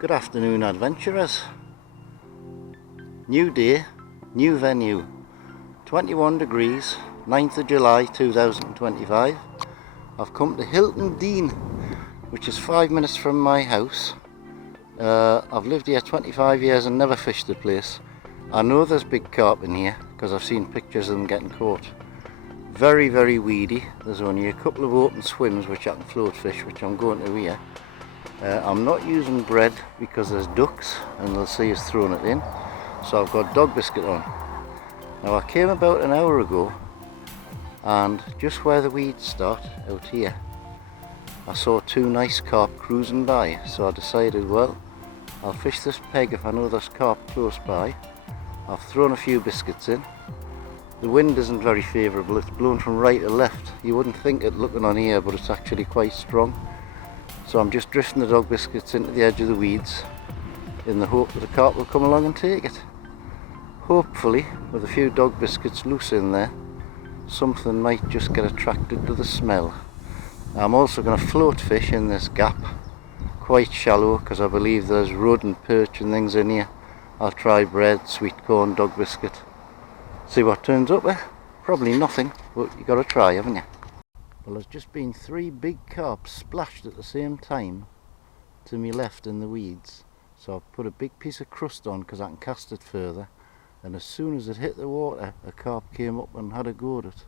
Good afternoon, adventurers. New day, new venue. 21 degrees, 9th of July 2025. I've come to Hylton, Dene, which is 5 minutes from my house. I've lived here 25 years and never fished the place. I know there's big carp in here because I've seen pictures of them getting caught. Very, very weedy. There's only a couple of open swims which I can float fish, which I'm going to here. I'm not using bread because there's ducks and they'll see us throwing it in, so I've got dog biscuit on. Now I came about an hour ago and just where the weeds start, out here, I saw two nice carp cruising by, so I decided, well, I'll fish this peg if I know there's carp close by. I've thrown a few biscuits in. The wind isn't very favourable, it's blown from right to left. You wouldn't think it looking on here, but it's actually quite strong. So I'm just drifting the dog biscuits into the edge of the weeds in the hope that a carp will come along and take it. Hopefully, with a few dog biscuits loose in there, something might just get attracted to the smell. I'm also going to float fish in this gap, quite shallow, because I believe there's rodent perch and things in here. I'll try bread, sweet corn, dog biscuit. See what turns up there. Probably nothing, but you got to try, haven't you? Well, there's just been 3 big carp splashed at the same time to me left in the weeds. So I've put a big piece of crust on because I can cast it further. And as soon as it hit the water, a carp came up and had a go at it,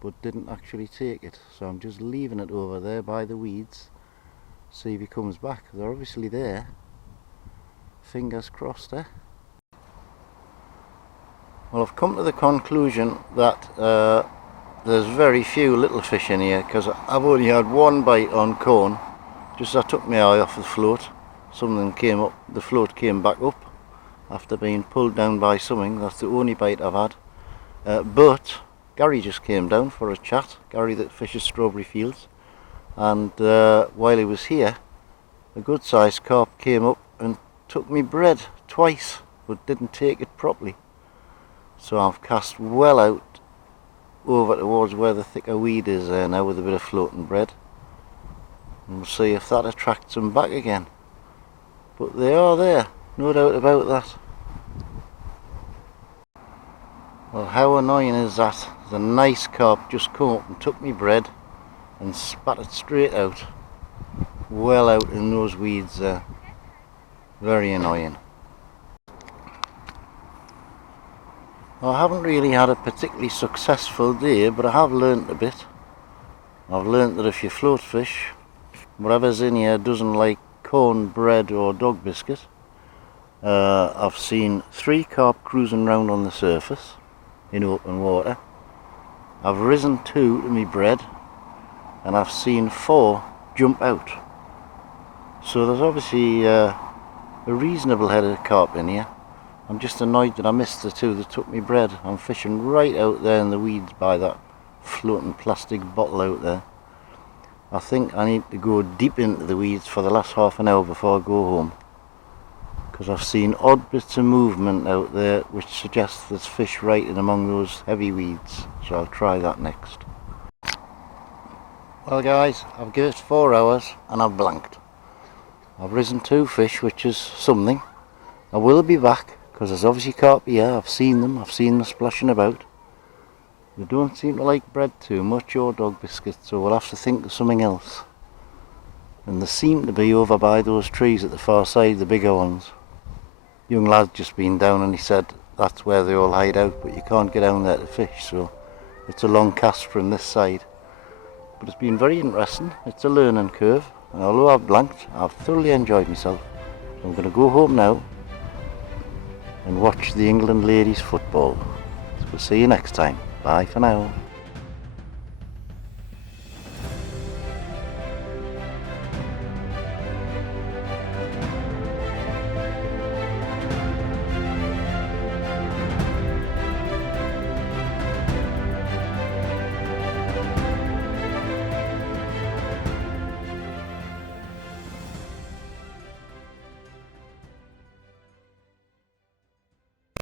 but didn't actually take it. So I'm just leaving it over there by the weeds. See if he comes back. They're obviously there. Fingers crossed, eh? Well, I've come to the conclusion that there's very few little fish in here because I've only had one bite on corn. Just I took my eye off the float. Something came up, the float came back up after being pulled down by something. That's the only bite I've had. But Gary just came down for a chat. Gary that fishes strawberry fields. And while he was here, a good sized carp came up and took me bread twice, but didn't take it properly. So I've cast well out over towards where the thicker weed is there now with a bit of floating bread, and we'll see if that attracts them back again. But they are there, no doubt about that. Well, how annoying is that? The nice carp just come up and took me bread and spat it straight out, well out in those weeds there. Very annoying. I haven't really had a particularly successful day, but I have learnt a bit. I've learnt that if you float fish, whatever's in here doesn't like corn, bread or dog biscuit. I've seen 3 carp cruising round on the surface in open water. I've risen 2 to me bread, and I've seen 4 jump out. So there's obviously a reasonable head of carp in here. I'm just annoyed that I missed the 2 that took me bread. I'm fishing right out there in the weeds by that floating plastic bottle out there. I think I need to go deep into the weeds for the last half an hour before I go home, because I've seen odd bits of movement out there which suggests there's fish right in among those heavy weeds, so I'll try that next. Well guys, I've given it 4 hours and I've blanked. I've risen 2 fish, which is something. I will be back because there's obviously carp here. I've seen them splashing about. They don't seem to like bread too much or dog biscuits, so we'll have to think of something else. And they seem to be over by those trees at the far side, the bigger ones. Young lad's just been down and he said that's where they all hide out, but you can't get down there to fish, so it's a long cast from this side. But it's been very interesting. It's a learning curve, and although I've blanked, I've thoroughly enjoyed myself. So I'm going to go home now and watch the England ladies football. So we'll see you next time. Bye for now.